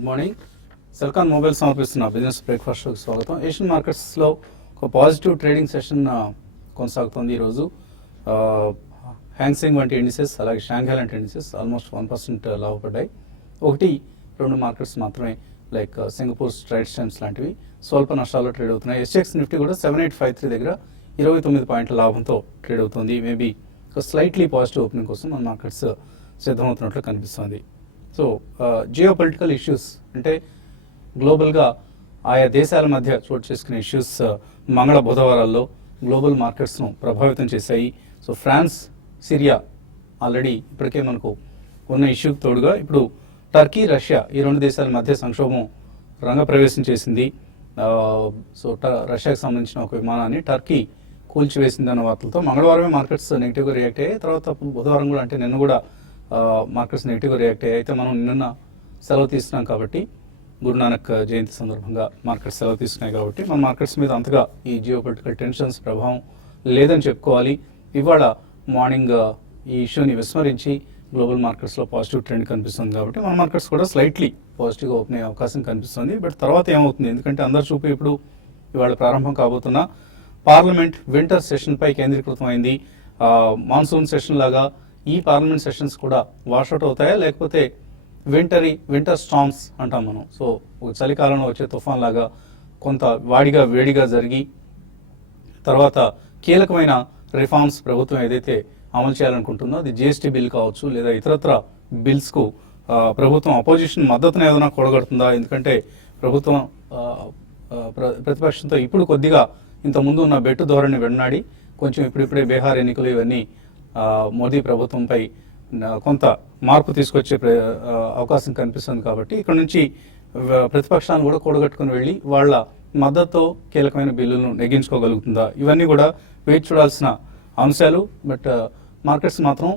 Good morning. Celkon mobile సమర్పిస్తున్న business breakfast షోకి స్వాగతం. ఏషియన్ మార్కెట్స్లో ఒక పాజిటివ్ ట్రేడింగ్ సెషన్ కొనసాగుతుంది ఈరోజు. హ్యాంగ్సెంగ్ వంటి ఇండిసెస్ అలాగే షాంఘై లాంటి ఇండిసెస్ ఆల్మోస్ట్ 1% లాభపడ్డాయి. 1-2 మార్కెట్స్ మాత్రమే లైక్ సింగపూర్ స్ట్రైట్స్ టైమ్స్ లాంటివి స్వల్ప నష్టాల్లో ట్రేడ్ అవుతున్నాయి. ఎస్ఎక్స్ నిఫ్టీ కూడా 7853 దగ్గర 29 పాయింట్ల లాభంతో ట్రేడ్ అవుతుంది. మేబీ ఒక స్లైట్లీ పాజిటివ్ ఓపెనింగ్ కోసం మన మార్కెట్స్ సిద్ధమవుతున్నట్లు కనిపిస్తుంది. సో జియో పొలిటికల్ ఇష్యూస్ అంటే గ్లోబల్గా ఆయా దేశాల మధ్య చోటు చేసుకునే ఇష్యూస్ మంగళ బుధవారాల్లో గ్లోబల్ మార్కెట్స్ను ప్రభావితం చేశాయి. సో ఫ్రాన్స్, సిరియా ఆల్రెడీ ఇప్పటికే మనకు ఉన్న ఇష్యూకి తోడుగా ఇప్పుడు టర్కీ, రష్యా ఈ రెండు దేశాల మధ్య సంక్షోభం రంగప్రవేశం చేసింది. సో రష్యాకి సంబంధించిన ఒక విమానాన్ని టర్కీ కూల్చివేసిందన్న వార్తలతో మంగళవారమే మార్కెట్స్ నెగిటివ్గా రియాక్ట్ అయ్యాయి. తర్వాత బుధవారం కూడా అంటే నిన్న కూడా మార్కెట్స్ నెగిటివ్గా రియాక్ట్ అయ్యాయి. అయితే మనం నిన్న సెలవు తీస్తున్నాం కాబట్టి గురునానక్ జయంతి సందర్భంగా మార్కెట్స్ సెలవు తీసుకున్నాయి కాబట్టి మన మార్కెట్స్ మీద అంతగా ఈ జియో పొలిటికల్ టెన్షన్స్ ప్రభావం లేదని చెప్పుకోవాలి. ఇవాళ మార్నింగ్ ఈ ఇష్యూని విస్మరించి గ్లోబల్ మార్కెట్స్లో పాజిటివ్ ట్రెండ్ కనిపిస్తుంది కాబట్టి మన మార్కెట్స్ కూడా స్లైట్లీ పాజిటివ్గా ఓపెన్ అయ్యే అవకాశం కనిపిస్తుంది. బట్ తర్వాత ఏమవుతుంది, ఎందుకంటే అందరు చూపు ఇప్పుడు ఇవాళ ప్రారంభం కాబోతున్న పార్లమెంట్ వింటర్ సెషన్పై కేంద్రీకృతమైంది. మాన్సూన్ సెషన్ లాగా ఈ పార్లమెంట్ సెషన్స్ కూడా వాషౌట్ అవుతాయా, లేకపోతే వింటర్ స్టార్మ్స్ అంటాం మనం. సో ఒక చలికాలంలో వచ్చే తుఫాన్ లాగా కొంత వేడిగా జరిగి తర్వాత కీలకమైన రిఫార్మ్స్ ప్రభుత్వం ఏదైతే అమలు చేయాలనుకుంటుందో అది జిఎస్టీ బిల్ కావచ్చు లేదా ఇతరత్ర బిల్స్కు ప్రభుత్వం అపోజిషన్ మద్దతును ఏదైనా కూడగడుతుందా. ఎందుకంటే ప్రభుత్వం ప్రతిపక్షంతో ఇప్పుడు కొద్దిగా ఇంతకుముందు ఉన్న బెట్టు ధోరణి వెన్నాడి కొంచెం ఇప్పుడిప్పుడే బీహార్ ఎన్నికలు ఇవన్నీ మోదీ ప్రభుత్వంపై కొంత మార్పు తీసుకొచ్చే అవకాశం కనిపిస్తుంది. కాబట్టి ఇక్కడ నుంచి ప్రతిపక్షాలను కూడా కూడగట్టుకుని వెళ్ళి వాళ్ళ మద్దతుతో కీలకమైన బిల్లులను నెగ్గించుకోగలుగుతుందా, ఇవన్నీ కూడా వేచి చూడాల్సిన అంశాలు. బట్ మార్కెట్స్ మాత్రం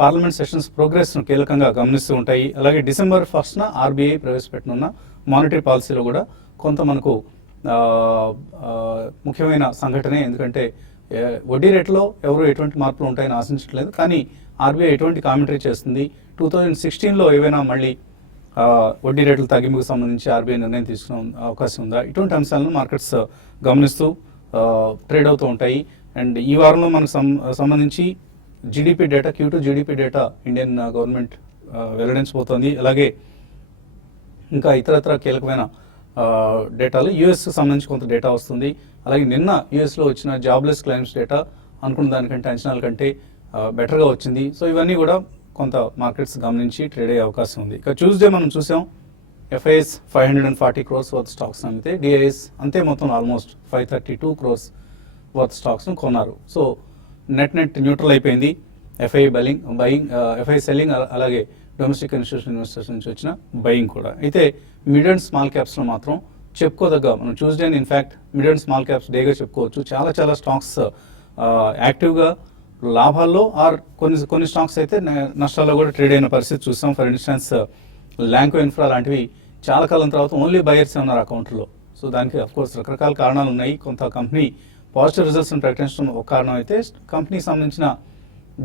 పార్లమెంట్ సెషన్స్ ప్రోగ్రెస్ను కీలకంగా గమనిస్తూ ఉంటాయి. అలాగే December 1st ఆర్బీఐ ప్రవేశపెట్టనున్న మానిటరీ పాలసీలో కూడా కొంత మనకు ముఖ్యమైన సంఘటనే. ఎందుకంటే వడ్డీ రేట్లో ఎవరు ఎటువంటి మార్పులు ఉంటాయని ఆశించట్లేదు, కానీ ఆర్బీఐ ఎటువంటి కామెంటరీ చేస్తుంది, 2016లో ఏవైనా మళ్ళీ వడ్డీ రేట్ల తగ్గింపుకు సంబంధించి ఆర్బీఐ నిర్ణయం తీసుకునే అవకాశం ఉందా, ఇటువంటి అంశాలను మార్కెట్స్ గమనిస్తూ ట్రేడ్ అవుతూ ఉంటాయి. అండ్ ఈ వారంలో మనకు సంబంధించి GDP data, Q2 GDP data Indian government వెల్లడించబోతోంది. అలాగే ఇంకా ఇతరత్ర కీలకమైన డేటాలు యూఎస్కి సంబంధించి కొంత డేటా వస్తుంది. అలాగే నిన్న యూఎస్లో వచ్చిన జాబ్లెస్ క్లైమ్స్ డేటా అనుకున్న దానికంటే అంచనాల కంటే బెటర్గా వచ్చింది. సో ఇవన్నీ కూడా కొంత మార్కెట్స్ గమనించి ట్రేడ్ అయ్యే అవకాశం ఉంది. ఇక ట్యూస్డే మనం చూసాం ఎఫ్ఐఎస్ 540 crores వర్త్ స్టాక్స్ అమ్మితే డిఐఎస్ అంతే మొత్తం ఆల్మోస్ట్ 532 crores వర్త్ స్టాక్స్ను కొన్నారు. సో నెట్ న్యూట్రల్ అయిపోయింది. ఎఫ్ఐ సెల్లింగ్ అలాగే డొమెస్టిక్ ఇన్స్టిట్యూషన్ ఇన్వెస్టర్స్ నుంచి వచ్చిన బయింగ్ కూడా. అయితే మిడ్ అండ్ స్మాల్ క్యాప్స్లో మాత్రం చెప్పుకోదగ్గ మనం ట్యూస్డేని in fact mid and small caps డేగా చెప్పుకోవచ్చు. చాలా స్టాక్స్ యాక్టివ్గా లాభాల్లో ఆర్ కొన్ని స్టాక్స్ అయితే నష్టాల్లో కూడా ట్రేడ్ అయిన పరిస్థితి చూస్తాం. ఫర్ ఇన్స్టెన్స్ ల్యాంకో ఇన్ఫ్రా లాంటివి చాలా కాలం తర్వాత ఓన్లీ బయర్స్ ఉన్నారు అకౌంట్లో. సో దానికి అఫ్కోర్స్ రకరకాల కారణాలు ఉన్నాయి. కొంత కంపెనీ పాజిటివ్ రిజల్ట్స్ని ప్రకటించడం ఒక కారణం అయితే కంపెనీకి సంబంధించిన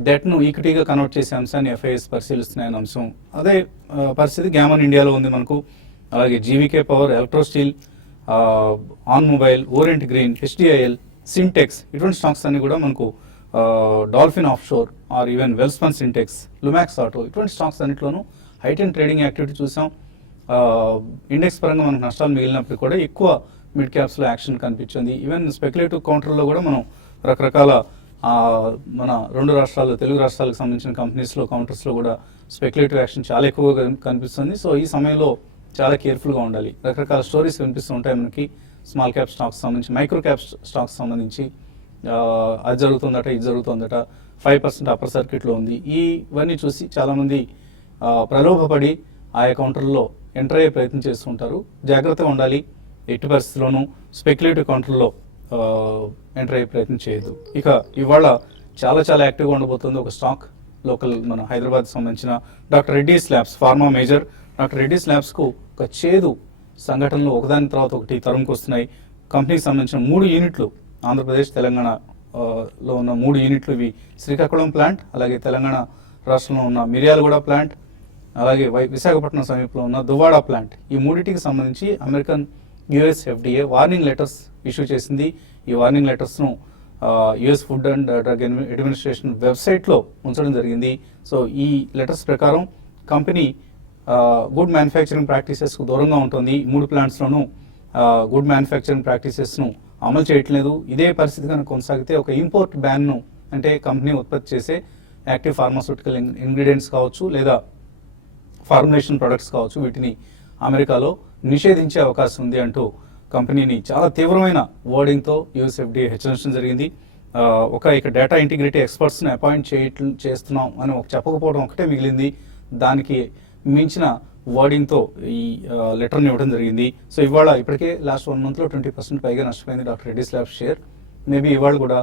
డెట్ను ఈక్విటీగా కన్వర్ట్ చేసే అంశాన్ని ఎఫ్ఐఎస్ పరిశీలిస్తున్నాయన్న అంశం. అదే పరిస్థితి గ్యామన్ ఇండియాలో ఉంది మనకు. అలాగే GVK power, electro steel, on mobile, orient green, HDIL, Sintex ఇటువంటి స్టాక్స్ అన్ని కూడా మనకు dolphin offshore or even Welspun Sintex, Lumax auto ఇటువంటి స్టాక్స్ అన్నింటిలోనూ హైటెన్ ట్రేడింగ్ యాక్టివిటీ చూసాం. ఇండెక్స్ పరంగా మనకు నష్టాలు మిగిలినప్పుడు కూడా ఎక్కువ మిడ్ క్యాప్స్లో యాక్షన్ కనిపించింది. ఈవెన్ స్పెక్యులేటివ్ కౌంటర్లో కూడా మనం రకరకాల మన రెండు రాష్ట్రాలు తెలుగు రాష్ట్రాలకు సంబంధించిన కంపెనీస్లో కౌంటర్స్లో కూడా స్పెక్యులేటివ్ యాక్షన్ చాలా ఎక్కువగా కనిపిస్తుంది. సో ఈ సమయంలో చాలా కేర్ఫుల్గా ఉండాలి. రకరకాల స్టోరీస్ వినిపిస్తూ ఉంటాయి మనకి. స్మాల్ క్యాప్ స్టాక్స్ సంబంధించి, మైక్రో క్యాప్ స్టాక్స్ సంబంధించి అది జరుగుతుందట, ఇది జరుగుతుందట, 5% అప్పర్ సర్క్యూట్లో ఉంది. ఇవన్నీ చూసి చాలామంది ప్రలోభపడి ఆయా కౌంటర్లో ఎంటర్ అయ్యే ప్రయత్నం చేస్తుంటారు. జాగ్రత్తగా ఉండాలి. ఎట్టి పరిస్థితుల్లోనూ స్పెక్యులేటివ్ కౌంటర్లో ఎంటర్ అయ్యే ప్రయత్నం చేయొద్దు. ఇక ఇవాళ చాలా యాక్టివ్గా ఉండబోతుంది ఒక స్టాక్, లోకల్ మన హైదరాబాద్కి సంబంధించిన doctor Reddy's labs, pharma major. Doctor Reddy's ల్యాబ్స్కు ఒక చేదు సంఘటనలు ఒకదాని తర్వాత ఒకటి తరుముకు వస్తున్నాయి. కంపెనీకి సంబంధించిన 3 యూనిట్లు ఆంధ్రప్రదేశ్, తెలంగాణలో ఉన్న 3 యూనిట్లు ఇవి శ్రీకాకుళం ప్లాంట్, అలాగే తెలంగాణ రాష్ట్రంలో ఉన్న మిర్యాలగూడ ప్లాంట్, అలాగే విశాఖపట్నం సమీపంలో ఉన్న దువ్వాడ ప్లాంట్, ఈ మూడింటికి సంబంధించి American US FDA warning letters issue చేసింది. ఈ వార్నింగ్ లెటర్స్ను US food and drug administration వెబ్సైట్లో ఉంచడం జరిగింది. సో ఈ లెటర్స్ ప్రకారం కంపెనీ గుడ్ మ్యానుఫ్యాక్చరింగ్ ప్రాక్టీసెస్కు దూరంగా ఉంటుంది. 3 ప్లాంట్స్లోనూ గుడ్ మ్యానుఫ్యాక్చరింగ్ ప్రాక్టీసెస్ను అమలు చేయట్లేదు. ఇదే పరిస్థితి కనుక కొనసాగితే ఒక ఇంపోర్ట్ బ్యాన్ను, అంటే కంపెనీ ఉత్పత్తి చేసే యాక్టివ్ ఫార్మాస్యూటికల్ ఇంగ్రీడియంట్స్ కావచ్చు లేదా ఫార్ములేషన్ ప్రొడక్ట్స్ కావచ్చు, వీటిని అమెరికాలో నిషేధించే అవకాశం ఉంది అంటూ కంపెనీని చాలా తీవ్రమైన వర్డింగ్తో యూఎస్ఎఫ్డిఏ హెచ్చరించడం జరిగింది. ఇక డేటా ఇంటిగ్రిటీ ఎక్స్పర్ట్స్ని అపాయింట్ చేస్తున్నాం అని చెప్పకపోవడం ఒకటే మిగిలింది. దానికి మించిన వర్డింగ్తో ఈ లెటర్ని ఇవ్వడం జరిగింది. సో ఇవాళ ఇప్పటికే లాస్ట్ 1 మంత్లో 20% పైగా నష్టపోయింది doctor Reddy's labs share. Maybe ఇవాళ కూడా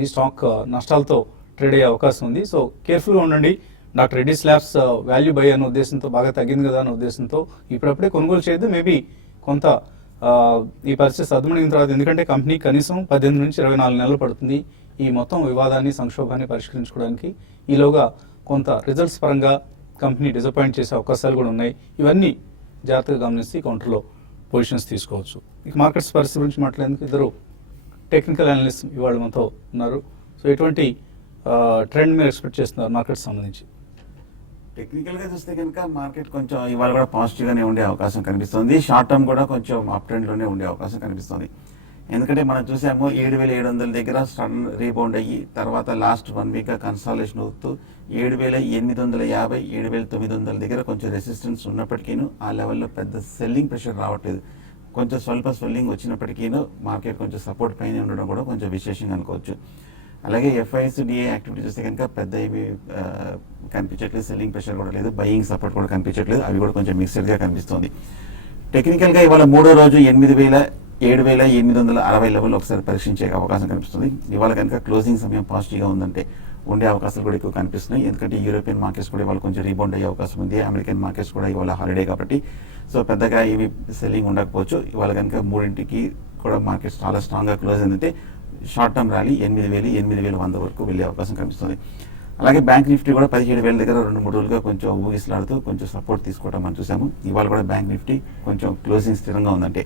ఈ స్టాక్ నష్టాలతో ట్రేడ్ అయ్యే అవకాశం ఉంది. సో కేర్ఫుల్గా ఉండండి. Doctor Reddy's labs value buy అనే ఉద్దేశంతో, బాగా తగ్గింది కదా అనే ఉద్దేశంతో ఇప్పుడప్పుడే కొనుగోలు చేయొద్దు. మేబీ కొంత ఈ పరిస్థితి సద్దుమణిగిన తర్వాత, ఎందుకంటే కంపెనీ కనీసం 18 నుంచి 24 నెలలు పడుతుంది ఈ మొత్తం వివాదాన్ని, సంక్షోభాన్ని పరిష్కరించుకోవడానికి. ఈలోగా కొంత రిజల్ట్స్ పరంగా కంపెనీ డిసప్పాయింట్ చేసే అవకాశాలు కూడా ఉన్నాయి. ఇవన్నీ జాగ్రత్తగా గమనిస్తే కౌంటర్లో పొజిషన్స్ తీసుకోవచ్చు. ఇక మార్కెట్స్ పరిస్థితి గురించి మాట్లాడేందుకు ఇద్దరు టెక్నికల్ అనలిస్ట్ ఇవాళ మనతో ఉన్నారు. సో ఎటువంటి ట్రెండ్ మీరు ఎక్స్పెక్ట్ చేస్తున్నారు మార్కెట్స్ సంబంధించి? టెక్నికల్గా చూస్తే కనుక మార్కెట్ కొంచెం ఇవాళ కూడా పాజిటివ్గానే ఉండే అవకాశం కనిపిస్తుంది. షార్ట్ టర్మ్ కూడా కొంచెం అప్ ట్రెండ్లోనే ఉండే అవకాశం కనిపిస్తుంది. ఎందుకంటే మనం చూసాము 7,700 దగ్గర సడన్ రీబౌండ్ అయ్యి తర్వాత లాస్ట్ 1 వీక్గా కన్సాలేషన్ అవుతూ 7,850, 7,900 దగ్గర కొంచెం రెసిస్టెన్స్ ఉన్నప్పటికీ ఆ లెవెల్లో పెద్ద సెల్లింగ్ ప్రెషర్ రావట్లేదు. కొంచెం స్వల్ప స్వెల్లింగ్ వచ్చినప్పటికీ మార్కెట్ కొంచెం సపోర్ట్ పైన ఉండడం కూడా కొంచెం విశేషంగా అనుకోవచ్చు. అలాగే ఎఫ్ఐఎస్ డిఏ యాక్టివిటీ చూస్తే కనుక పెద్ద ఏమి కనిపించట్లేదు, సెల్లింగ్ ప్రెషర్ కూడా లేదు, బయింగ్ సపోర్ట్ కూడా కనిపించట్లేదు, అవి కూడా కొంచెం మిక్స్డ్గా కనిపిస్తుంది. టెక్నికల్గా ఇవాళ 3వ రోజు 7,860 లెవెల్ ఒకసారి పరీక్షించే అవకాశం కనిపిస్తుంది. ఇవాళ కనుక క్లోజింగ్ సమయం పాజిటివ్గా ఉందంటే ఉండే అవకాశాలు కూడా ఎక్కువ కనిపిస్తున్నాయి. ఎందుకంటే యూరోపియన్ మార్కెట్స్ కూడా ఇవాళ కొంచెం రీబౌండ్ అయ్యే అవకాశం ఉంది. అమెరికన్ మార్కెట్స్ కూడా ఇవాళ హాలిడే కాబట్టి సో పెద్దగా ఇవి సెల్లింగ్ ఉండకపోవచ్చు. ఇవాళ కనుక 3ంటికి కూడా మార్కెట్స్ చాలా స్ట్రాంగ్గా క్లోజ్ అయిందంటే షార్ట్ టర్మ్ ర్యాలీ 8,000, 8,100 వరకు వెళ్ళే అవకాశం కనిపిస్తుంది. అలాగే బ్యాంక్ నిఫ్టీ కూడా 17,000 దగ్గర 2-3 రోజులుగా కొంచెం ఊగిసలాడుతూ కొంచెం సపోర్ట్ తీసుకోవడం మనం చూసాము. ఇవాళ కూడా బ్యాంక్ నిఫ్టీ కొంచెం క్లోజింగ్ స్థిరంగా ఉందంటే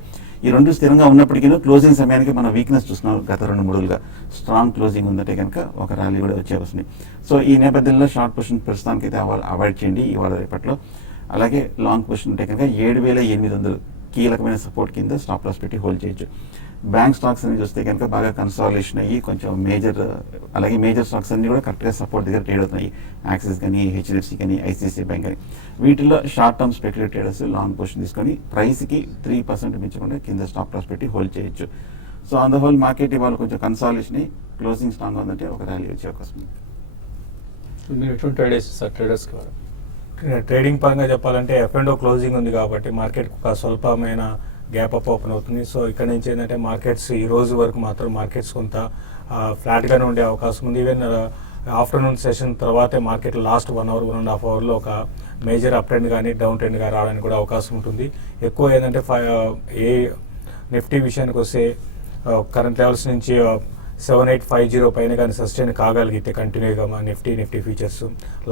ఈ రెండు స్థిరంగా ఉన్నప్పటికీ క్లోజింగ్ సమయానికి మనం వీక్నెస్ చూస్తున్నాం. గత 2-3 రోజులుగా స్ట్రాంగ్ క్లోజింగ్ ఉందంటే కనుక ఒక ర్యాలీ కూడా వచ్చే వస్తుంది. సో ఈ నేపథ్యంలో షార్ట్ పొజిషన్ ప్రస్తుతానికి అయితే అవాయిడ్ చేయండి ఇవాళ రేపట్లో. అలాగే లాంగ్ పొజిషన్ ఉంటే కనుక 7,800 కీలకమైన సపోర్ట్ కింద స్టాప్ లాస్ పెట్టి హోల్డ్ చేయొచ్చు. బ్యాంక్ స్టాక్స్ అని చూస్తే కనుక బాగా కన్సాలిడేషన్ అయ్యి కొంచెం మేజర్ స్టాక్స్ అన్ని కూడా కరెక్ట్గా సపోర్ట్ దగ్గర ట్రేడ్ అవుతున్నాయి. యాక్సిస్ కానీ, హెచ్డిఎఫ్సి కానీ, ఐసిఐసిఐ బ్యాంక్ కానీ. వీటిల్లో short term speculate traders long position తీసుకొని ప్రైస్కి 3% మించకుండా కింద స్టాప్ లాస్ పెట్టి హోల్డ్ చేయొచ్చు. So on the whole market ఇవాళ కొంచెం కన్సాలిడేషన్ అయ్యి క్లోజింగ్ స్ట్రాంగ్ ఉందంటే ఒక ర్యాలీ వచ్చే అవకాశం ఉంది. మీరు ఎటువంటి ట్రేడర్స్కి ట్రేడింగ్ పరంగా చెప్పాలంటే F&O క్లోజింగ్ ఉంది కాబట్టి మార్కెట్ ఒక స్వల్పమైన గ్యాప్ అప్ ఓపెన్ అవుతుంది. సో ఇక్కడ నుంచి ఏంటంటే మార్కెట్స్ ఈ రోజు వరకు మాత్రం మార్కెట్స్ కొంత ఫ్లాట్గానే ఉండే అవకాశం ఉంది. ఈవెన్ ఆఫ్టర్నూన్ సెషన్ తర్వాతే మార్కెట్ లాస్ట్ 1 అవర్ 1.5 అవర్లో ఒక మేజర్ అప్ ట్రెండ్ కానీ డౌన్ ట్రెండ్ కానీ రావడానికి కూడా అవకాశం ఉంటుంది. ఎక్కువ ఏంటంటే నిఫ్టీ విషయానికి వస్తే కరెంట్ లెవెల్స్ నుంచి 7850 పైన కానీ సస్టైన్ కాగలిగితే కంటిన్యూగా మా నిఫ్టీ ఫీచర్స్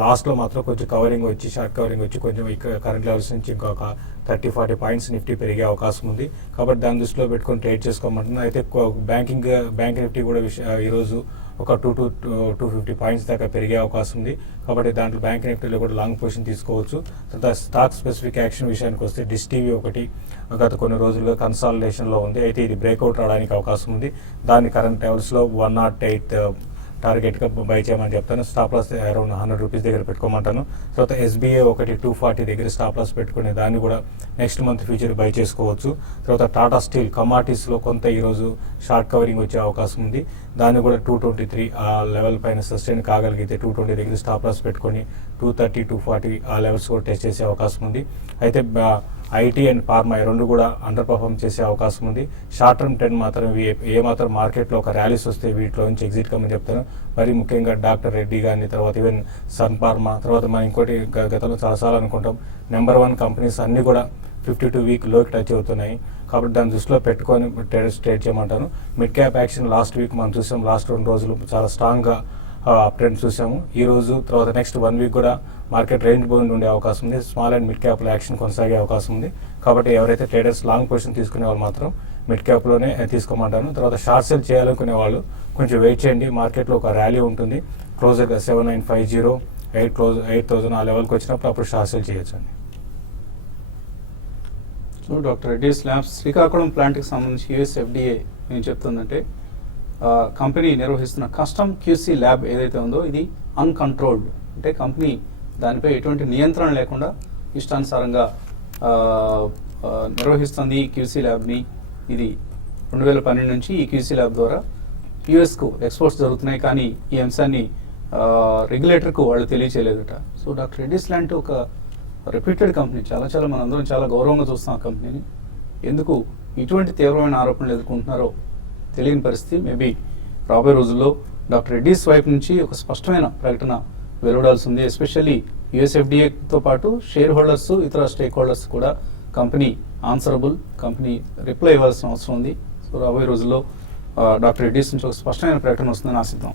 లాస్ట్లో మాత్రం కొంచెం కవరింగ్ వచ్చి షార్ట్ కవరింగ్ వచ్చి కొంచెం ఇక్కడ కరెంట్ లెవెల్స్ నుంచి ఇంకొక 30-40 పాయింట్స్ నిఫ్టీ పెరిగే అవకాశం ఉంది. కాబట్టి దాన్ని దృష్టిలో పెట్టుకొని ట్రేడ్ చేసుకోమంటున్నాను. అయితే బ్యాంక్ నిఫ్టీ కూడా ఈరోజు ఒక 250 పాయింట్స్ దాకా పెరిగే అవకాశం ఉంది. కాబట్టి దాంట్లో బ్యాంక్ నిఫ్టీలో కూడా లాంగ్ పొజిషన్ తీసుకోవచ్చు. తర్వాత స్టాక్ స్పెసిఫిక్ యాక్షన్ విషయానికి వస్తే డిష్ టీవీ ఒకటి గత కొన్ని రోజులుగా కన్సాలిడేషన్లో ఉంది. అయితే ఇది బ్రేక్అవుట్ రావడానికి అవకాశం ఉంది. దాన్ని కరెంట్ లెవెల్స్లో 108 టార్గెట్గా బై చేయమని చెప్తాను. స్టాప్ లాస్ అరౌండ్ 100 రూపీస్ దగ్గర పెట్టుకోమంటాను. తర్వాత SBI ఒకటి 240 దగ్గర స్టాప్ లాస్ పెట్టుకుని దాన్ని కూడా నెక్స్ట్ మంత్ ఫ్యూచర్ బై చేసుకోవచ్చు. తర్వాత టాటా స్టీల్ కమాడిటీస్లో కొంత ఈరోజు షార్ట్ కవరింగ్ వచ్చే అవకాశం ఉంది. దాన్ని కూడా 223 ఆ లెవెల్ పైన సస్టైన్ కాగలిగితే 220 దగ్గర స్టాప్ లాస్ పెట్టుకొని 230, 240 ఆ లెవెల్స్ కూడా టెస్ట్ చేసే అవకాశం ఉంది. అయితే ఐటీ అండ్ ఫార్మా రెండు కూడా అండర్ పర్ఫార్మ్ చేసే అవకాశం ఉంది. షార్ట్ టర్మ్ ట్రెండ్ మాత్రం ఏమాత్రం మార్కెట్లో ఒక ర్యాలీస్ వస్తే వీటిలో నుంచి ఎగ్జిట్ కమ్మని చెప్తాను. మరి ముఖ్యంగా డాక్టర్ రెడ్డి కానీ, తర్వాత ఈవెన్ సన్ ఫార్మా, తర్వాత మనం ఇంకోటి గతంలో చాలాసార్లు అనుకుంటాం నెంబర్ 1 కంపెనీస్ అన్నీ కూడా 52 వీక్ లోకి టచ్ అవుతున్నాయి. కాబట్టి దాన్ని దృష్టిలో పెట్టుకొని ట్రేడ్ చేయమంటాను. Mid cap action last week మనం చూసాం. లాస్ట్ 2 రోజులు చాలా స్ట్రాంగ్గా అప్ ట్రెండ్ చూసాము. ఈ రోజు తర్వాత నెక్స్ట్ 1 వీక్ కూడా మార్కెట్ రేంజ్ బౌండ్ ఉండే అవకాశం ఉంది. స్మాల్ అండ్ మిడ్ క్యాప్లో యాక్షన్ కొనసాగే అవకాశం ఉంది. కాబట్టి ఎవరైతే ట్రేడర్స్ లాంగ్ పొజిషన్ తీసుకునే వాళ్ళు మాత్రం మిడ్ క్యాప్లోనే తీసుకోమంటాను. తర్వాత షార్ట్ సెల్ చేయాలనుకునే వాళ్ళు కొంచెం వెయిట్ చేయండి. మార్కెట్లో ఒక ర్యాలీ ఉంటుంది. క్లోజర్గా 7950 8,000 ఆ లెవెల్కి వచ్చినప్పుడు అప్పుడు షార్ట్ సెల్ చేయొచ్చు అండి. So doctor Reddy's labs Srikakulam ప్లాంట్కి సంబంధించి యూఎస్ ఎఫ్డిఏ ఏం చెప్తుందంటే కంపెనీ నిర్వహిస్తున్న కస్టమ్ క్యూసీ ల్యాబ్ ఏదైతే ఉందో ఇది అన్కంట్రోల్డ్, అంటే కంపెనీ దానిపై ఎటువంటి నియంత్రణ లేకుండా ఇష్టానుసారంగా నిర్వహిస్తుంది ఈ క్యూసీ ల్యాబ్ని. ఇది 2012 నుంచి ఈ క్యూసీ ల్యాబ్ ద్వారా యూఎస్కు ఎక్స్పోర్ట్స్ జరుగుతున్నాయి, కానీ ఈ అంశాన్ని రెగ్యులేటర్కు వాళ్ళు తెలియచేయలేదట. సో డాక్టర్ రెడ్డీస్ లాంటి ఒక రెప్యూటెడ్ కంపెనీ, చాలా మనందరం చాలా గౌరవంగా చూస్తాం ఆ కంపెనీని, ఎందుకు ఇటువంటి తీవ్రమైన ఆరోపణలు ఎదుర్కొంటున్నారో తెలియని పరిస్థితి. మేబీ రాబోయే రోజుల్లో డాక్టర్ రెడ్డీస్ వైపు నుంచి ఒక స్పష్టమైన ప్రకటన వెలువడాల్సి ఉంది. ఎస్పెషల్లీ యుఎస్ఎఫ్డిఏతో పాటు షేర్ హోల్డర్స్, ఇతర స్టేక్ హోల్డర్స్ కూడా కంపెనీ ఆన్సరబుల్, కంపెనీ రిప్లై ఇవ్వాల్సిన అవసరం ఉంది. సో రాబోయే రోజుల్లో డాక్టర్ రెడ్డీస్ నుంచి ఒక స్పష్టమైన ప్రకటన వస్తుందని ఆశిద్దాం.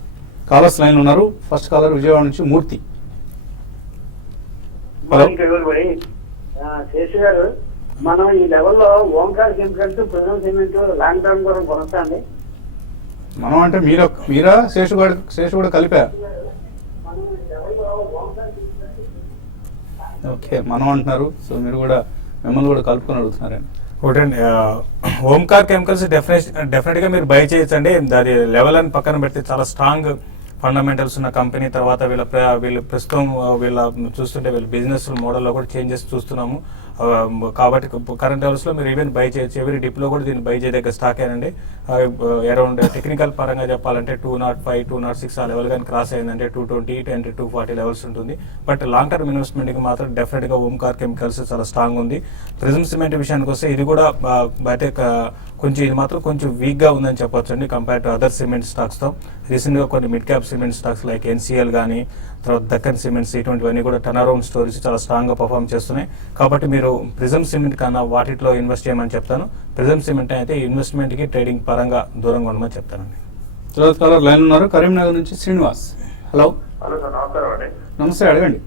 కాలర్స్ లైన్లో ఉన్నారు. ఫస్ట్ కాలర్ విజయవాడ నుంచి మూర్తి. శేషు గారు, మనం ఈ లెవెల్లో Omkar chemicals, prism cement long term కూడా కొనసాండి. మనం అంటే మీరా శేషు కూడా కలిపా? ఓకే, మనం అంటున్నారు. సో మీరు కూడా మిమ్మల్ని కూడా కలుపుకొని అడుగుతున్నారండి. ఒకటండి, ఓంకార్ కెమికల్స్ డెఫినెట్గా మీరు బై చేయొచ్చండి. దాని లెవెల్ అని పక్కన పెడితే చాలా స్ట్రాంగ్ ఫండమెంటల్స్ ఉన్న కంపెనీ. తర్వాత వీళ్ళు ప్రస్తుతం చూస్తుంటే వీళ్ళ బిజినెస్ మోడల్లో కూడా చేంజెస్ చూస్తున్నాము. కాబట్టి కరెంట్ లెవెల్స్లో మీరు ఈవెన్ బై చేయొచ్చు. ఎవరి డిప్లో కూడా దీన్ని బై చేయదగ్గ స్టాక్ ఏనండి. అరౌండ్ టెక్నికల్ పరంగా చెప్పాలంటే 205, 206 ఆ లెవెల్ కానీ క్రాస్ అయిందంటే 220 and 240 లెవెల్స్ ఉంటుంది. బట్ లాంగ్ టర్మ్ ఇన్వెస్ట్మెంట్కి మాత్రం డెఫినెట్గా ఓంకార్ కెమికల్స్ చాలా స్ట్రాంగ్ ఉంది. ప్రిజం సిమెంట్ విషయానికి వస్తే ఇది కూడా బయట ఇది మాత్రం కొంచెం వీక్గా ఉందని చెప్పొచ్చు అండి కంపేర్ టు అదర్ సిమెంట్ స్టాక్స్తో. రీసెంట్గా కొన్ని mid cap cement stocks like NCL కానీ, తర్వాత దక్కన్ సిమెంట్స్, ఇటువంటివన్నీ కూడా టర్న్ అరౌండ్ స్టోరీస్ చాలా స్ట్రాంగ్గా పర్ఫామ్ చేస్తున్నాయి. కాబట్టి మీరు ప్రిజం సిమెంట్ కన్నా వాటిలో ఇన్వెస్ట్ చేయమని చెప్తాను. ప్రిజం సిమెంట్ అయితే ఇన్వెస్ట్మెంట్కి ట్రేడింగ్ పరంగా దూరంగా ఉండమని చెప్తానండి. తర్వాత కాలర్ లైన్ ఉన్నారు. కరీంనగర్ నుంచి శ్రీనివాస్. హలో. హలో సార్, నమస్కారం అండి. నమస్తే, అడగండి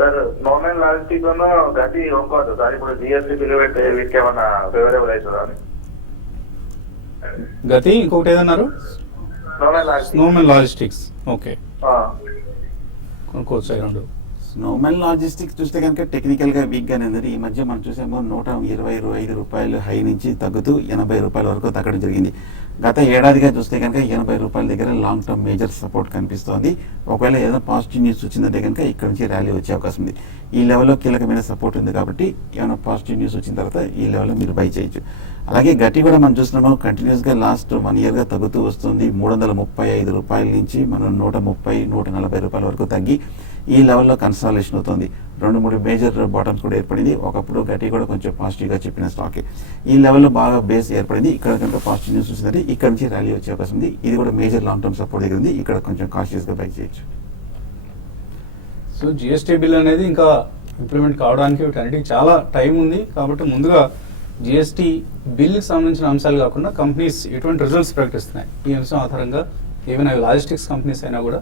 సార్. నార్మల్ లాజిస్టిక్ గతి ఒక్కోదు సార్. ఇప్పుడు జిఎస్టీ బిల్లు పెట్టి వీటికి ఏమన్నా ఫేవరబుల్ అవుతుందా అని. గతి ఇంకొకటి ఏదన్నారు? Snowman logistics. ఓకే, కొనుక్కోవచ్చు అయి రెండు. స్నోమెన్ లాజిస్టిక్స్ చూస్తే కనుక టెక్నికల్గా వీక్గానే ఉంది. ఈ మధ్య మనం చూసాము 125 రూపాయలు హై నుంచి తగ్గుతూ 80 రూపాయల వరకు తగ్గడం జరిగింది. గత ఏడాదిగా చూస్తే కనుక 80 రూపాయల దగ్గర లాంగ్ టర్మ్ మేజర్ సపోర్ట్ కనిపిస్తోంది. ఒకవేళ ఏదైనా పాజిటివ్ న్యూస్ వచ్చిందంటే కనుక ఇక్కడ నుంచి ర్యాలీ వచ్చే అవకాశం ఉంది. ఈ లెవెల్లో కీలకమైన సపోర్ట్ ఉంది కాబట్టి ఏమైనా పాజిటివ్ న్యూస్ వచ్చిన తర్వాత ఈ లెవెల్లో మీరు బై చేయొచ్చు. అలాగే గట్టి కూడా మనం చూస్తున్నాము కంటిన్యూస్గా లాస్ట్ 1 ఇయర్గా తగ్గుతూ వస్తుంది. 335 రూపాయల నుంచి మనం 130, 140 రూపాయల వరకు తగ్గి ఈ లెవెల్లో కన్సాలేషన్ అవుతుంది. 2-3 మేజర్ బాటమ్స్ కూడా ఏర్పడింది. ఒకప్పుడు గట్టి కూడా కొంచెం పాజిటివ్గా చెప్పిన స్టాక్. ఈ లెవెల్లో బాగా బేస్ ఏర్పడింది. ఇక్కడ కనుక పాజిటివ్ న్యూస్ వచ్చిందంటే ఇక్కడ నుంచి ర్యాలీ వచ్చే అవకాశం ఉంది. ఇది కూడా మేజర్ లాంగ్ టర్మ్ సపోర్ట్ దగ్గర ఉంది. ఇక్కడ కొంచెం కాన్షియస్గా బై చేయొచ్చు. సో జిఎస్టీ బిల్ అనేది ఇంకా ఇంప్లిమెంట్ కావడానికి వీటన్నిటికి చాలా టైం ఉంది. కాబట్టి ముందుగా జిఎస్టీ బిల్కి సంబంధించిన అంశాలు కాకుండా కంపెనీస్ ఎటువంటి రిజల్ట్స్ ప్రకటిస్తున్నాయి, ఈ అంశం ఆధారంగా ఏమైనా లాజిస్టిక్స్ కంపెనీస్ అయినా కూడా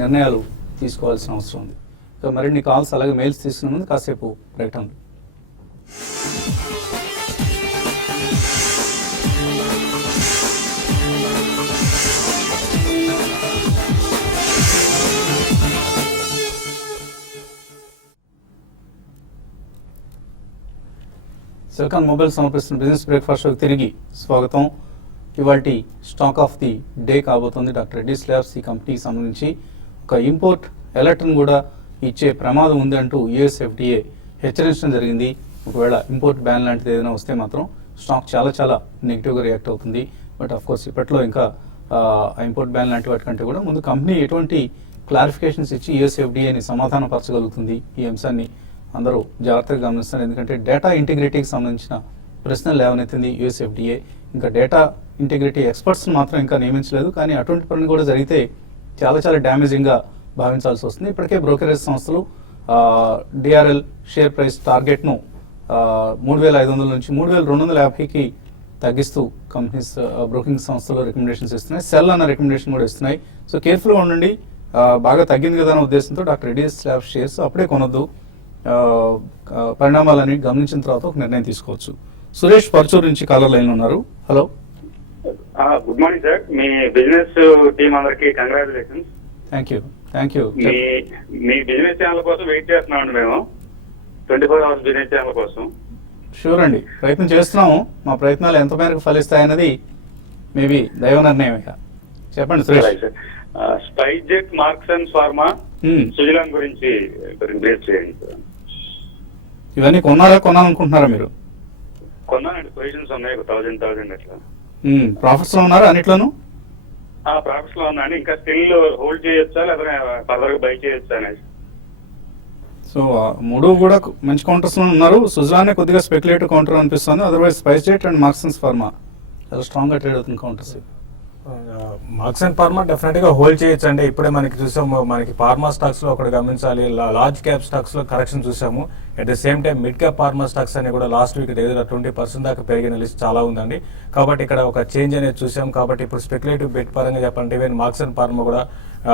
నిర్ణయాలు తీసుకోవాల్సిన అవసరం ఉంది. ఇంకా మరిన్ని కాల్స్ అలాగే మెయిల్స్ తీసుకునే ముందు కాసేపు ప్రకటనలు. సిలికాన్ మొబైల్ సమర్పిస్తున్న బిజినెస్ బ్రేక్ఫాస్ట్ షోకి తిరిగి స్వాగతం. ఇవాల్టి స్టాక్ ఆఫ్ ది డే కాబోతుంది డాక్టర్ రెడ్డీస్ ల్యాబ్స్. ఈ కంపెనీకి సంబంధించి ఒక ఇంపోర్ట్ అలర్ట్ను కూడా ఇచ్చే ప్రమాదం ఉంది అంటూ యుఎస్ఎఫ్డిఏ హెచ్చరించడం జరిగింది. ఒకవేళ ఇంపోర్ట్ బ్యాన్ లాంటిది ఏదైనా వస్తే మాత్రం స్టాక్ చాలా నెగిటివ్గా రియాక్ట్ అవుతుంది. బట్ ఆఫ్ కోర్స్ ఇప్పట్లో ఇంకా ఇంపోర్ట్ బ్యాన్ లాంటి వాటికంటే కూడా ముందు కంపెనీ ఎటువంటి క్లారిఫికేషన్స్ ఇచ్చి యుఎస్ఎఫ్డిఏని సమాధానపరచగలుగుతుంది, ఈ అంశాన్ని అందరూ జాగ్రత్తగా గమనిస్తారు. ఎందుకంటే డేటా ఇంటిగ్రిటీకి సంబంధించిన ప్రశ్నలు లేవనెత్తింది యుఎస్ఎఫ్డిఏ. ఇంకా డేటా ఇంటిగ్రిటీ ఎక్స్పర్ట్స్ని మాత్రం ఇంకా నియమించలేదు. కానీ అటువంటి పనులు కూడా జరిగితే చాలా డ్యామేజింగ్గా భావించాల్సి వస్తుంది. ఇప్పటికే బ్రోకరేజ్ సంస్థలు డిఆర్ఎల్ షేర్ ప్రైస్ టార్గెట్ను 3,500 నుంచి 3,250కి తగ్గిస్తూ కంపెనీస్ బ్రోకింగ్ సంస్థలు రికమెండేషన్స్ ఇస్తున్నాయి. సెల్ అన్న రికమెండేషన్ కూడా ఇస్తున్నాయి. సో కేర్ఫుల్గా ఉండండి. బాగా తగ్గింది కదా అనే ఉద్దేశంతో డాక్టర్ రెడ్డీస్ ల్యాబ్ షేర్స్ అప్పుడే కొనొద్దు. పరిణామాలని గమనించిన తర్వాత ఒక నిర్ణయం తీసుకోవచ్చు. సురేష్ పర్చూర్ నుంచి కాలర్ లైన్లో ఉన్నారు. హలో. Good morning sir. మీ బిజినెస్ టీం అందరికి కంగ్రాచులేషన్స్. Thank you. మీ బిజినెస్ ఛానల్ కోసం వెయిట్ చేస్తున్నామండి మేము. 24 hours బిజినెస్ ఛానల్ కోసం. షూర్ అండి, ప్రయత్నం చేస్తున్నాము. మా ప్రయత్నాలు ఎంత మేరకు ఫలిస్తాయన్నది మేబీ దైవ నిర్ణయం. ఇక చెప్పండి Suresh. SpiceJet, Marksans pharma, Suzlon గురించి బ్రీఫ్ చేయండి సార్. ఇవన్నీ కొనాలనుకుంటున్నారా మీరు? కొన్నానండి, పొజిషన్స్ ఉన్నాయి 1000 అట్లా. ప్రాఫిట్స్ లో ఉన్నారా అన్నిట్లోనూ? ప్రాఫిట్స్ లో ఉన్నాయండి. ఇంకా స్టిల్ హోల్డ్ చేయొచ్చా లేదా ఫర్దర్ గా బై చేయొచ్చా అనేసి. సో మూడు కూడా మంచి కౌంటర్స్ లో ఉన్నారు. సుజలానే కొద్దిగా స్పెక్యులేటివ్ కౌంటర్ అనిపిస్తుంది. Otherwise spice jet and marks and pharma చాలా స్ట్రాంగ్ గా ట్రేడ్ అవుతుంది counters. Marks and pharma definite గా హోల్డ్ చేయొచ్చు అండి. ఇప్పుడే మనకి చూసాము, మనకి ఫార్మా స్టాక్స్ లో ఒకటి గమనించాలి, లార్జ్ క్యాప్ స్టాక్స్ లో కరెక్షన్ చూసాము. At the same time mid cap pharma stocks అని కూడా లాస్ట్ వీక్ దగ్గర 20% దాకా పెరిగిన లిస్ట్ చాలా ఉందండి. కాబట్టి ఇక్కడ ఒక చేంజ్ అనేది చూసాం. కాబట్టి ఇప్పుడు స్పెక్యులేటివ్ బెట్ పరంగా చెప్పాలంటే ఈవెన్ మార్క్స్ అండ్ ఫార్మా కూడా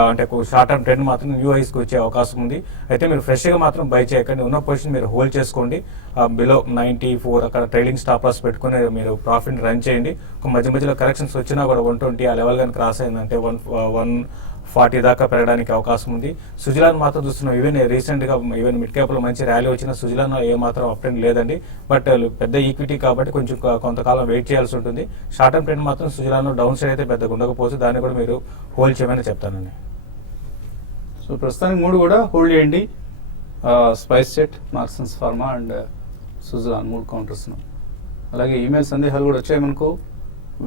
అంటే షార్ట్ టర్మ్ ట్రెండ్ మాత్రం న్యూ హైస్కి వచ్చే అవకాశం ఉంది. అయితే మీరు ఫ్రెష్గా మాత్రం బై చేయకండి. ఉన్న పొజిషన్ మీరు హోల్డ్ చేసుకోండి. బిలో 94 అక్కడ ట్రైలింగ్ స్టాప్ లాస్ పెట్టుకుని మీరు ప్రాఫిట్ రన్ చేయండి. ఒక మధ్య మధ్యలో కరెక్షన్స్ వచ్చినా కూడా 120 ఆ లెవెల్ కానీ క్రాస్ అయిందంటే 140 దాకా పెరగడానికి అవకాశం ఉంది. సుజిలాన్ మాత్రం చూస్తున్నాం. ఈవెన్ మిడ్ క్యాప్ లో మంచి ర్యాలీ వచ్చిన సుజిలాన్ ఏమాత్రం అప్ ట్రెండ్ లేదండి. బట్ పెద్ద ఈక్విటీ కాబట్టి కొంచెం కొంతకాలం వెయిట్ చేయాల్సి ఉంటుంది. షార్ట్ టర్మ్ ట్రెండ్ మాత్రం సుజిలాన్ డౌన్ సైడ్ అయితే పెద్దగా ఉండకపోవచ్చు. దాన్ని కూడా మీరు హోల్డ్ చేయమని చెప్తానండి. సో ప్రస్తుతానికి మూడు కూడా హోల్డ్ చేయండి. Spice jet, Marksans pharma and Suzlon మూడు కౌంటర్స్. అలాగే ఈమెయిల్ సందేహాలు కూడా వచ్చాయి మనకు.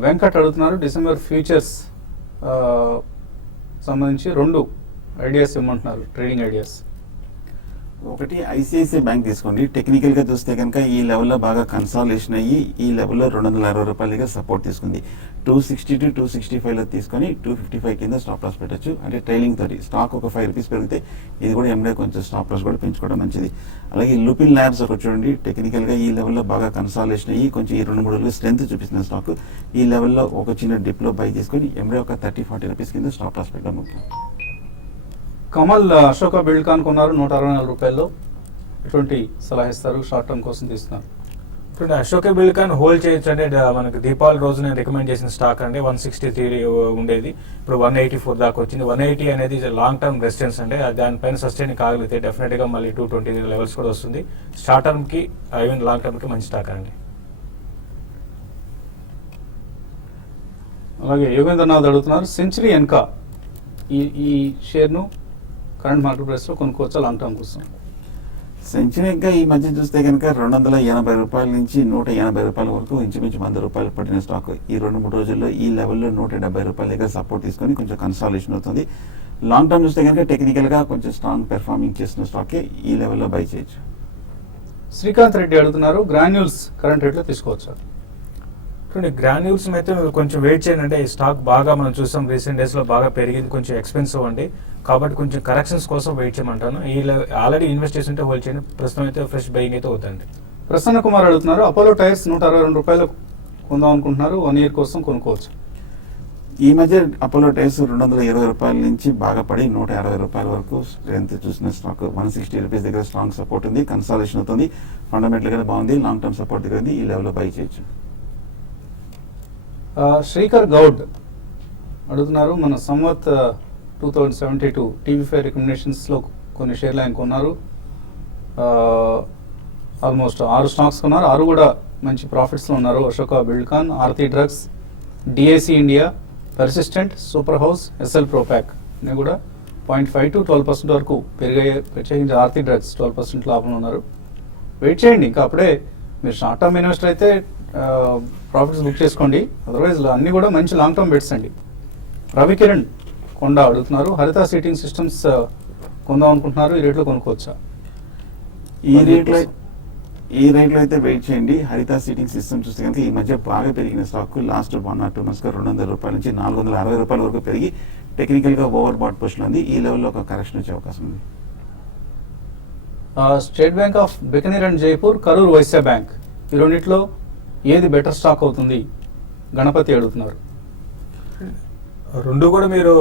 వెంకట్ అడుగుతున్నారు డిసెంబర్ ఫ్యూచర్స్ సంబంధించి 2 ఐడియాస్ ఇవ్వమంటున్నారు, ట్రేడింగ్ ఐడియాస్. ఒకటి ఐసిఐసిఐ బ్యాంక్ తీసుకోండి. టెక్నికల్ గా చూస్తే కనుక ఈ లెవెల్లో బాగా కన్సాలిడేషన్ అయ్యి ఈ లెవెల్లో 260 రూపాయలుగా సపోర్ట్ తీసుకుంది. 260 to 265 లో తీసుకొని 255 కింద స్టాప్ లాస్ పెట్టచ్చు. అంటే ట్రైలింగ్ తోటి స్టాక్ ఒక 5 రూపీస్ పెరిగితే ఇది కూడా ఎండే కొంచెం స్టాప్ లాస్ కూడా పెంచుకోవడం మంచిది. అలాగే లూపిన్ ల్యాబ్స్ ఒకటి చూడండి. టెక్నికల్ గా ఈ లెవెల్లో బాగా కన్సాలిడేషన్ అయ్యి కొంచెం ఈ 2-3 రోజులు స్ట్రెంత్ చూపిస్తున్న స్టాక్ ఈ లెవెల్లో ఒక చిన్న డిప్ లో బై తీసుకొని ఎండే ఒక 30-40 రూపీస్ కింద స్టాప్ లాస్ పెట్టడం ముఖ్యం. కమల్ అశోక బిల్డ్కాన్ కొన్నారు 164 రూపాయల్లో. ఎటువంటి సలహా ఇస్తారు? షార్ట్ టర్మ్ కోసం తీస్తున్నారు. ఇప్పుడు అశోక బిల్డ్కాన్ హోల్డ్ చేయొచ్చు అంటే మనకి దీపావళి రోజు నేను రికమెండ్ చేసిన స్టాక్ అంటే 163 ఉండేది, ఇప్పుడు 184 దాకా వచ్చింది. 180 అనేది లాంగ్ టర్మ్ రెసిస్టెన్స్ అంటే దానిపైన సస్టైన్ కాగలిగితే డెఫినెట్ గా మళ్ళీ 220 లెవెల్స్ కూడా వస్తుంది. షార్ట్ టర్మ్ కి ఈవెన్ లాంగ్ టర్మ్ కి మంచి స్టాక్ అండి. అలాగే యోగేంద్రనాథ్ అడుగుతున్నారు సెంచరీ ఎన్కా ఈ షేర్ను కరెంట్ మార్కెట్ ప్రైస్లో కొనుక్కోవచ్చా లాంగ్ టర్మ్ కోసం? సెంచరీ ఇంకా ఈ మధ్య చూస్తే కనుక 280 రూపాయల నుంచి 180 రూపాయల వరకు ఇంచుమించు 100 రూపాయలు పడిన స్టాక్ ఈ 2-3 రోజుల్లో ఈ లెవెల్లో 170 రూపాయల దగ్గర సపోర్ట్ తీసుకొని కొంచెం కన్సాలిడేషన్ అవుతుంది. లాంగ్ టర్మ్ చూస్తే కనుక టెక్నికల్గా కొంచెం స్ట్రాంగ్ పెర్ఫార్మింగ్ చేసిన స్టాకే ఈ లెవెల్లో బై చేయొచ్చు. శ్రీకాంత్ రెడ్డి అడుగుతున్నారు గ్రాన్యూల్స్ కరెంట్ రేట్లో తీసుకోవచ్చా? గ్రాన్యూల్స్ అయితే కొంచెం వెయిట్ చేయండి. అంటే ఈ స్టాక్ బాగా మనం చూసాం రీసెంట్ డేస్ లో బాగా పెరిగింది, కొంచెం ఎక్స్పెన్సివ్ అండి. కాబట్టి కొంచెం కరెక్షన్స్ కోసం వెయిట్ చేయమంటాను. ఈ ఆల్రెడీ ఇన్వెస్ట్ చేసి ఉంటే హోల్డ్ చేయండి. ప్రస్తుతం అయితే ఫ్రెష్ బయింగ్ అయితే అవుతుంది. ప్రసన్న కుమార్ అడుగుతున్నారు అపోలో టైర్స్ 162 రూపాయలు కొందాం అనుకుంటున్నారు, 1 year కోసం కొనుక్కోవచ్చు. ఈ మధ్య అపోలో టైర్స్ 220 రూపాయల నుంచి బాగా పడి 150 రూపాయల వరకు స్ట్రెంత్ చూసిన స్టాక్ 160 రూపీస్ దగ్గర స్ట్రాంగ్ సపోర్ట్ ఉంది, కన్సాలిడేషన్ అవుతుంది, ఫండమెంటల్ గా బాగుంది, లాంగ్ టర్మ్ సపోర్ట్ దగ్గర ఉంది. ఈ లెవెల్లో బై చేయొచ్చు. శ్రీకర్ గౌడ్ అడుగుతున్నారు మన సంవత్ 2072 TV5 రికమెండేషన్స్లో కొన్ని షేర్లు ఆయన కొన్నారు. ఆల్మోస్ట్ 6 స్టాక్స్ కొన్నారు, 6 కూడా మంచి ప్రాఫిట్స్లో ఉన్నారు. Ashoka Buildcon, Aarti drugs, DIC India, persistent, super house, SL propack ఇవి కూడా 0.5 to 12% వరకు పెరిగాయి. ప్రత్యేకించి ఆర్తి డ్రగ్స్ 12% లాభంలో ఉన్నారు. వెయిట్ చేయండి. ఇంకా అప్పుడే మీరు షార్ట్ టర్మ్ ఇన్వెస్టర్ అయితే ప్రాఫిట్స్ బుక్ చేసుకోండి. అదర్వైజ్ అన్ని కూడా మంచి లాంగ్ టర్మ్ బెట్స్ అండి. రవికిరణ్ కొండ అడుగుతున్నారు హరిత సీటింగ్ సిస్టమ్స్ కొందాం అనుకుంటున్నారు, ఈ రేట్లో కొనుక్కోవచ్చా? ఈ రేట్లో అయితే వెయిట్ చేయండి. హరిత సీటింగ్ సిస్టమ్ చూస్తే కనుక ఈ మధ్య బాగా పెరిగిన స్టాక్ లాస్ట్ 1 or 2 months 200 రూపాయల నుంచి 460 రూపాయల వరకు పెరిగి టెక్నికల్ గా ఓవర్ బాట్ పొజిషన్ ఉంది. ఈ లెవెల్లో ఒక కరెక్షన్ వచ్చే అవకాశం ఉంది. State bank of Bikaner and Jaipur, Karur Vysya bank ఈ రెండిట్లో ఏది బెటర్ స్టాక్ అవుతుంది గణపతి అడుగుతున్నారు. రెండు కూడా మీరు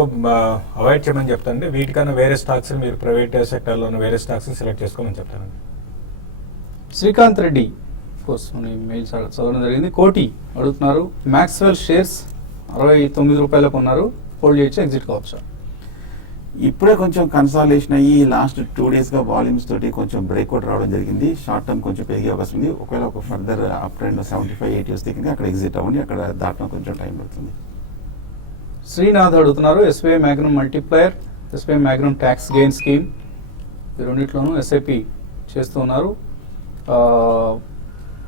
అవాయిడ్ చేయమని చెప్తానండి. వీటికన్నా వేరే స్టాక్స్ మీరు ప్రైవేట్ సెక్టర్లో ఉన్న వేరే స్టాక్స్ సెలెక్ట్ చేసుకోమని చెప్తానండి. శ్రీకాంత్ రెడ్డి కోర్స్ మెయిల్ చదవడం జరిగింది. కోటి అడుగుతున్నారు, మ్యాక్స్వెల్ షేర్స్ 69 రూపాయలకు ఉన్నారు, హోల్డ్ చేయొచ్చు, ఎగ్జిట్ కావచ్చా? ఇప్పుడే కొంచెం కన్సాలేషన్ అయ్యి లాస్ట్ 2 డేస్గా వాల్యూమ్స్ తోటి కొంచెం బ్రేక్అవుట్ రావడం జరిగింది. షార్ట్ టర్మ్ కొంచెం పెరిగే అవకాశం ఉంది. ఒకవేళ ఒక ఫర్దర్ అప్ ట్రెండ్ 75-80 వస్తే కనుక అక్కడ ఎగ్జిట్ అవ్వండి, అక్కడ దాటడం కొంచెం టైం పడుతుంది. శ్రీనాథ్ అడుగుతున్నారు, SBI Magnum Multiplier, SBI Magnum tax gain scheme, ఈ రెండింటిలోనూ ఎస్ఐపి చేస్తూ ఉన్నారు,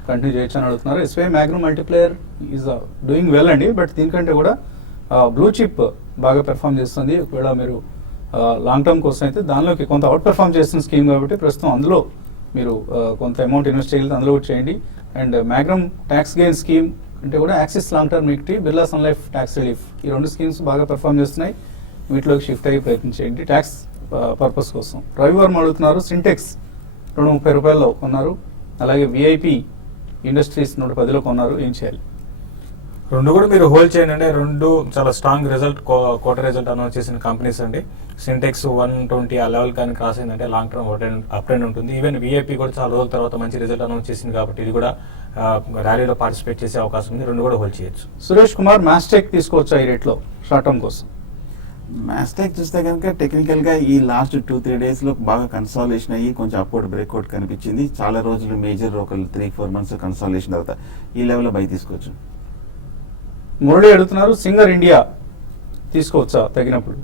కంటిన్యూ చేయొచ్చు అని అడుగుతున్నారు. SBI Magnum Multiplier is doing well అండి, బట్ దీనికంటే కూడా బ్లూ చిప్ బాగా పెర్ఫామ్ చేస్తుంది. ఒకవేళ మీరు లాంగ్ టర్మ్ కోసం అయితే దానిలోకి కొంత అవుట్ పెర్ఫామ్ చేస్తున్న స్కీమ్ కాబట్టి ప్రస్తుతం అందులో మీరు కొంత అమౌంట్ ఇన్వెస్ట్ చేయగలిగితే అందులో కూడా చేయండి. And magnum tax gain scheme అంటే కూడా axis long term equity, Birla sun life tax relief, ఈ రెండు స్కీమ్స్ బాగా పెర్ఫామ్ చేస్తున్నాయి. వీటిలోకి షిఫ్ట్ అయ్యి ప్రయత్నం చేయండి ట్యాక్స్ పర్పస్ కోసం. రవివర్మ అడుగుతున్నారు, సింటెక్స్ 230 రూపాయల్లో కొన్నారు, అలాగే విఐపి ఇండస్ట్రీస్ 110లో కొన్నారు, ఏం చేయాలి? రెండు కూడా మీరు హోల్డ్ చేయండి అండి. రెండు చాలా strong result quarter result announce చేసిన కంపెనీస్ అండి. సింటెక్స్ 120 ఆ లెవెల్ కానీ క్రాస్ అయిందంటే లాంగ్ టర్మ్ అప్ ట్రెండ్ ఉంటుంది. ఈవెన్ విఐపి కూడా చాలా రోజుల తర్వాత మంచి రిజల్ట్ అనౌన్స్ చేసింది కాబట్టి ఇది కూడా ర్యాలీలో పార్టిసిపేట్ చేసే అవకాశం ఉంది. రెండు కూడా హోల్డ్ చేయొచ్చు. సురేష్ కుమార్, మ్యాస్టెక్ తీసుకోవచ్చా ఈ రేట్లో షార్ట్ టర్మ్ కోసం? మ్యాస్టెక్ చూస్తే కనుక టెక్నికల్గా ఈ లాస్ట్ 2-3 డేస్లో బాగా కన్సాలేషన్ అయ్యి కొంచెం అప్వర్డ్ బ్రేక్అవుట్ కనిపించింది. చాలా రోజులు మేజర్ ఒక 3-4 మంత్స్ కన్సాలేషన్ తర్వాత ఈ లెవెల్లో బై తీసుకోవచ్చు. మురళి అడుగుతున్నారు, సింగర్ ఇండియా తీసుకోవచ్చా తగినప్పుడు?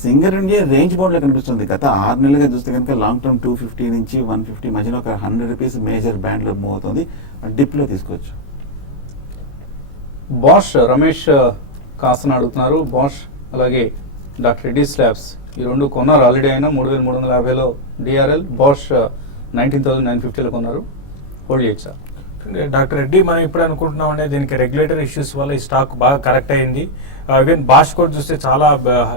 సింగర్ ఇండియా రేంజ్ బౌండ్లో కనిపిస్తుంది. గత 6 నెలలుగా చూస్తే కనుక లాంగ్ టర్మ్ 250 నుంచి 150 మధ్యలో ఒక 100 రూపీస్ మేజర్ బ్యాండ్లో మూవ్ అవుతుంది, డిప్లో తీసుకోవచ్చు. బాష్ రమేష్ కాసన్ అడుగుతున్నారు, బాష్ అలాగే డాక్టర్ రెడ్డిస్ ల్యాబ్స్ ఈ రెండు కొన్నారు ఆల్రెడీ, అయినా 3350లో డిఆర్ఎల్, బాష్ 19,950లో కొన్నారు, హోల్డ్ చేయొచ్చా? డాక్టర్ రెడ్డి మనం ఇప్పుడు అనుకుంటున్నాం అంటే దీనికి రెగ్యులేటరీ ఇష్యూస్ వల్ల ఈ స్టాక్ బాగా కరెక్ట్ అయింది. ఈవెన్ బాష్ కూడా చూస్తే చాలా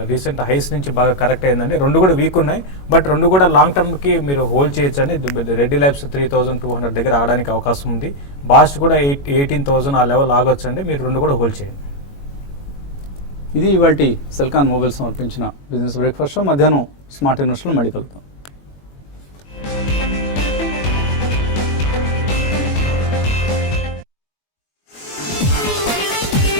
రీసెంట్ హైస్ నుంచి బాగా కరెక్ట్ అయిందండి. రెండు కూడా వీక్ ఉన్నాయి, బట్ రెండు కూడా లాంగ్ టర్మ్ కి మీరు హోల్డ్ చేయొచ్చు అని. రెడ్డి ల్యాబ్స్ 3200 దగ్గర ఆగడానికి అవకాశం ఉంది. బాష్ కూడా 18,000 ఆ లెవెల్ ఆగొచ్చు అండి. మీరు రెండు కూడా హోల్డ్ చేయండి. ఇది ఇవాల్టి సెల్కాన్ మొబైల్స్ సమర్పించిన బిజినెస్ బ్రేక్ఫాస్ట్. మధ్యాహ్నం స్మార్ట్ ఇన్వెస్ట్లో మళ్ళీ కలుద్దాం.